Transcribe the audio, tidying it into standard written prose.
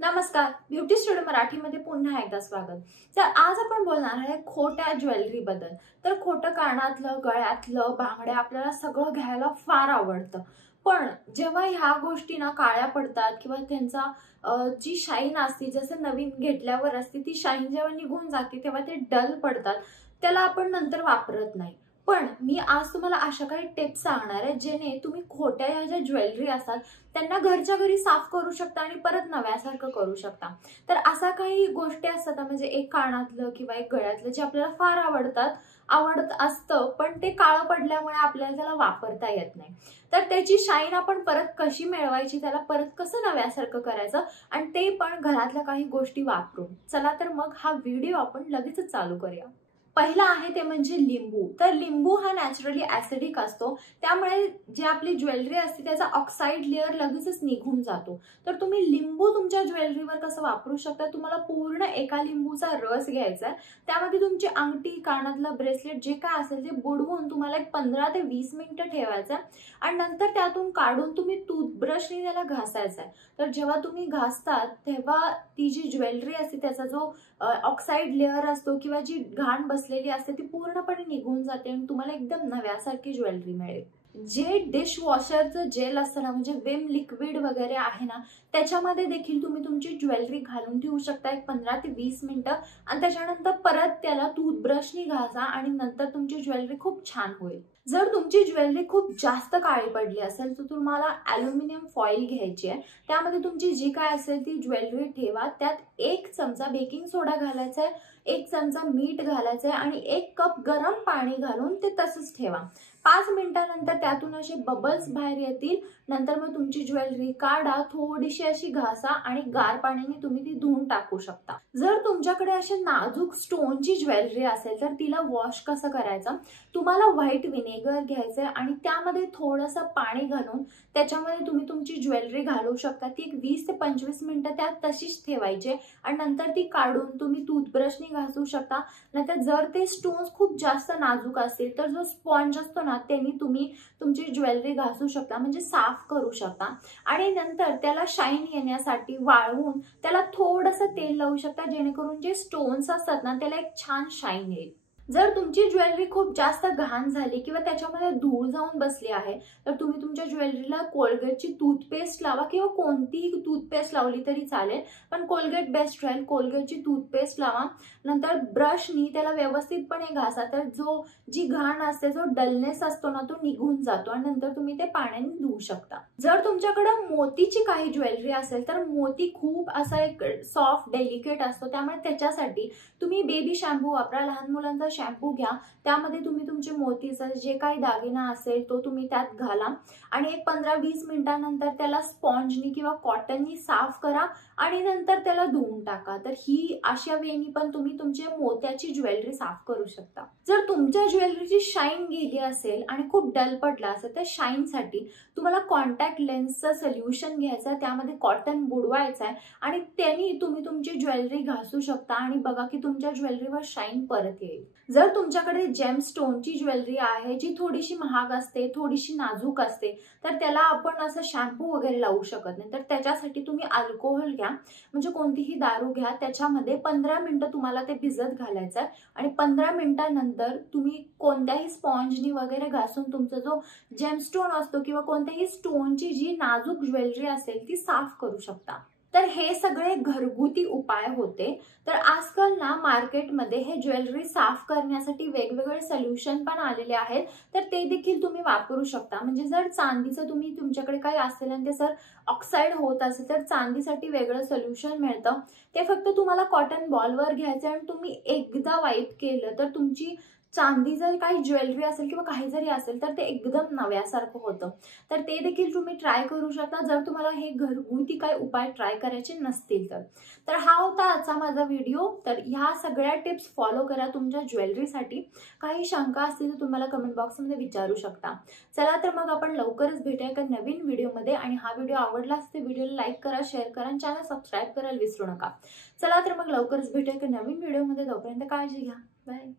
नमस्कार, beauty studio मराठीमध्ये पुन्हा एकदा स्वागत. तर आज आपण बोलणार आहे खोट्या ज्वेलरी बद्दल. तर खोटं कानातलं, गळ्यातलं, बांगड्या आपल्याला सगळं घ्यायला फार आवडतं. पण जेव्हा ह्या गोष्टी ना काळ्या पडतात किंवा त्यांचा जी शाईन असते, जसं नवीन घेतल्यावर असते ती शाईन जेव्हा निघून जाते तेव्हा ते डल पडतात. त्याला आपण नंतर वापरत नाही. पण मी आज तुम्हाला अशा काही टिप्स सांगणार आहे जेणे तुम्ही खोट्या ह्या ज्या ज्वेलरी असतात त्यांना घरच्या घरी साफ करू शकता आणि परत नव्यासारखं करू शकता. तर असा काही गोष्टी असतात म्हणजे एक कानातलं किंवा एक गळ्यातलं जे आपल्याला फार आवडत असतं, पण ते काळं पडल्यामुळे आपल्याला त्याला वापरता येत नाही. तर त्याची शाईन आपण परत कशी मिळवायची, त्याला परत कसं नव्यासारखं करायचं आणि ते पण घरातल्या काही गोष्टी वापरून. चला तर मग हा व्हिडिओ आपण लगेचच चालू करूया. पहिला आहे ते म्हणजे लिंबू. तर लिंबू हा नॅचरली ऍसिडिक असतो, त्यामुळे जे आपली ज्वेलरी असते त्याचा ऑक्साईड लेअर लगेचच निघून जातो. तर तुम्ही लिंबू तुमच्या ज्वेलरीवर कसं वापरू शकता, तुम्हाला पूर्ण एका लिंबूचा रस घ्यायचा आहे. त्यामध्ये तुमची अंगठी, कानातलं ब्रेसलेट जे काय असेल ते बुडवून तुम्हाला एक 15 ते 20 मिनिटं ठेवायचं आणि नंतर त्यातून काढून तुम्ही टूथब्रशने त्याला घासायचं आहे. तर जेव्हा तुम्ही घासतात तेव्हा ती जी ज्वेलरी असते त्याचा जो ऑक्साईड लेअर असतो किंवा जी घाण बसलेली असते ती पूर्णपणे निघून जाते आणि तुम्हाला एकदम नव्यासारखी ज्वेलरी मिळेल. जे डिश वॉशरचं जेल असतं ना, म्हणजे विम लिक्विड वगैरे आहे ना, त्याच्यामध्ये देखील तुम्ही तुमची ज्वेलरी घालून ठेवू शकता एक 15 ते 20 मिनिटं आणि त्याच्यानंतर परत त्याला टूथब्रशनी घासा आणि नंतर तुमची ज्वेलरी खूप छान होईल. जर तुमची ज्वेलरी खूप जास्त काळी पडली असेल तर तुम्हाला ॲल्युमिनियम फॉईल घ्यायची आहे. त्यामध्ये तुमची जी काय असेल ती ज्वेलरी ठेवा. त्यात 1 चमचा बेकिंग सोडा घालायचा आहे, 1 चमचा मीठ घालायचं आहे आणि 1 कप गरम पाणी घालून ते तसंच ठेवा. 5 मिनिटांनंतर त्यातून असे बबल्स बाहेर येतील. नंतर मग तुमची ज्वेलरी काढा, थोडीशी अशी घासा आणि गार पाण्याने तुम्ही ती धुवून टाकू शकता. जर तुमच्याकडे अशी नाजूक स्टोनची ज्वेलरी असेल तर तिला वॉश कसं करायचं, तुम्हाला व्हाईट व्हिनेगर घ्यायचंय आणि त्यामध्ये थोडंसं पाणी घालून त्याच्यामध्ये तुम्ही तुमची ज्वेलरी घालू शकता. ती एक 20 ते 25 मिनिटं त्यात तशीच ठेवायची आणि नंतर ती काढून तुम्ही टूथब्रशने घासू शकता. नाहीतर जर ते स्टोन्स खूप जास्त नाजूक असतील तर जो स्पॉन्ज असतो ना त्यांनी तुम्ही तुमची ज्वेलरी घासू शकता, म्हणजे साफ करू शकता. आणि नंतर त्याला शाईन येण्यासाठी वाळवून त्याला थोडंसं तेल लावू शकता, जेणेकरून जे स्टोन्स असतात ना त्याला एक छान शाईन येईल. जर तुमची ज्वेलरी खूप जास्त घाण झाली किंवा त्याच्यामध्ये धूळ जाऊन बसली आहे तर तुम्ही तुमच्या ज्वेलरीला कोलगेटची टूथपेस्ट लावा किंवा कोणतीही टूथपेस्ट लावली तरी चालेल, पण कोलगेट बेस्ट राहील. कोलगेटची टूथपेस्ट लावा, नंतर ब्रशनी त्याला व्यवस्थितपणे घासा. तर जी घाण असते, जो डलनेस असतो ना तो निघून जातो आणि नंतर तुम्ही ते पाण्याने धुवू शकता. जर तुमच्याकडे मोतीची काही ज्वेलरी असेल तर मोती खूप असा एक सॉफ्ट डेलिकेट असतो, त्यामुळे त्याच्यासाठी तुम्ही बेबी शॅम्पू वापरा. लहान मुलांचा शॅम्पू घ्या, त्यामध्ये तुम्ही तुमचे मोतीचा जे काही दागिना असेल तो तुम्ही त्यात घाला आणि एक 15-20 मिनिटांनंतर त्याला स्पॉन्जनी किंवा कॉटननी साफ करा आणि नंतर त्याला धुवून टाका. तर ही अशा वेनी पण तुम्ही तुमची मोत्याची ज्वेलरी साफ करू शकता. जर तुमच्या ज्वेलरीची शाईन गेली असेल आणि खूप डल पडला असेल तर शाईनसाठी तुम्हाला कॉन्टॅक्ट लेन्सचं सोल्युशन घ्यायचं आहे. त्यामध्ये कॉटन बुडवायचं आहे आणि त्यांनी तुम्ही तुमची ज्वेलरी घासू शकता आणि बघा की तुमच्या ज्वेलरीवर शाईन परत येईल. जर तुमच्याकडे जेम स्टोनची ज्वेलरी आहे जी थोडीशी महाग असते, थोडीशी नाजूक असते, तर त्याला आपण असं शॅम्पू वगैरे लावू शकत नाही. तर त्याच्यासाठी तुम्ही अल्कोहोल घ्या, म्हणजे कोणतीही दारू घ्या, त्याच्यामध्ये 15 मिनिटं तुम्हाला ते भिजत घालायचं आहे आणि 15 मिनिटांनंतर तुम्ही कोणत्याही स्पॉन्जनी वगैरे घासून तुमचा जो जेमस्टोन असतो किंवा कोणत्याही स्टोनची जी नाजूक ज्वेलरी असेल ती साफ करू शकता. तर हे सगळे घरगुती उपाय होते. तर आजकाल ना मार्केटमध्ये हे ज्वेलरी साफ करण्यासाठी वेगवेगळे सोल्युशन पण आलेले आहेत, तर ते देखील तुम्ही वापरू शकता. म्हणजे जर चांदीचं तुम्ही तुमच्याकडे काही असेल आणि ते जर ऑक्साईड होत असेल तर चांदीसाठी वेगळं सोल्युशन मिळतं. ते फक्त तुम्हाला कॉटन बॉलवर घ्यायचं आणि तुम्ही एकदा वाईप केलं तर तुमची चांदी जर काही ज्वेलरी असेल किंवा काही जरी असेल तर ते एकदम नव्यासारखं होतं. तर ते देखील तुम्ही ट्राय करू शकता जर तुम्हाला हे घरगुती काही उपाय ट्राय करायचे नसतील तर. तर हा होता आजचा माझा व्हिडिओ. तर ह्या सगळ्या टिप्स फॉलो करा तुमच्या ज्वेलरीसाठी. काही शंका असतील तर तुम्हाला कमेंट बॉक्समध्ये विचारू शकता. चला तर मग आपण लवकरच भेटूया एका नवीन व्हिडिओमध्ये. आणि हा व्हिडिओ आवडला असेल तर व्हिडिओला लाईक करा, शेअर करा आणि चॅनल सबस्क्राईब करायला विसरू नका. चला तर मग लवकरच भेटूया एका नवीन व्हिडिओमध्ये. तोपर्यंत काळजी घ्या. बाय.